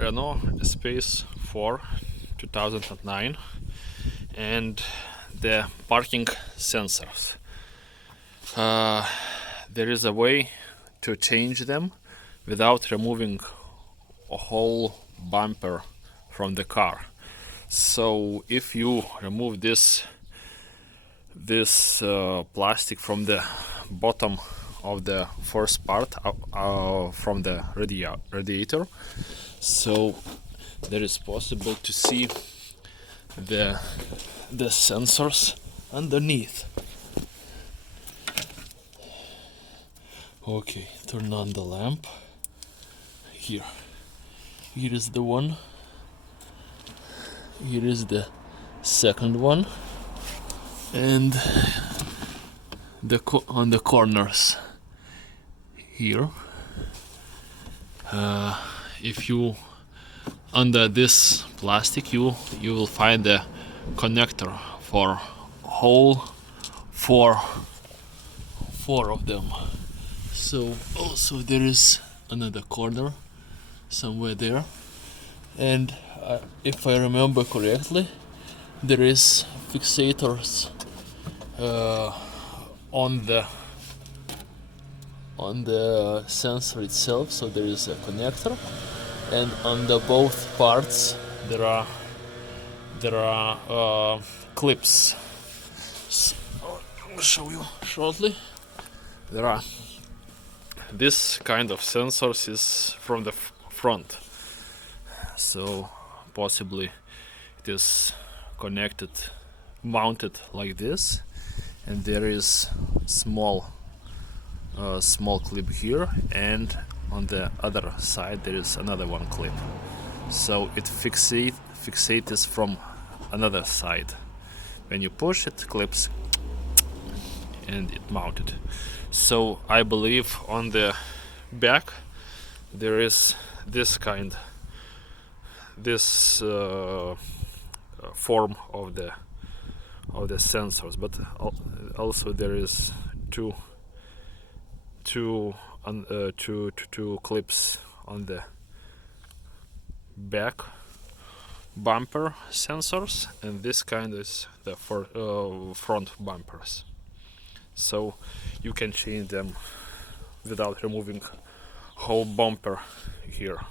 Renault Espace 4 2009 and the parking sensors. There is a way to change them without removing a whole bumper from the car. So if you remove this plastic from the bottom of the first part from the radiator, so there is possible to see the sensors underneath. Okay, turn on the lamp. Here is the one. Here is the second one, and on the corners here. If you under this plastic, you will find the connector for whole four of them. So also there is another corner somewhere there, and if I remember correctly, there is fixators on the sensor itself. So there is a connector, and on the both parts there are clips. So, I'll show you shortly. There are this kind of sensors is from the front, so possibly it is mounted like this, and there is small clip here, and on the other side there is another one clip, so it fixates from another side. When you push it, clips and it mounted. So I believe on the back there is this form of the sensors, but also there is two clips on the back bumper sensors, and this kind is the front bumpers. So you can change them without removing whole bumper here.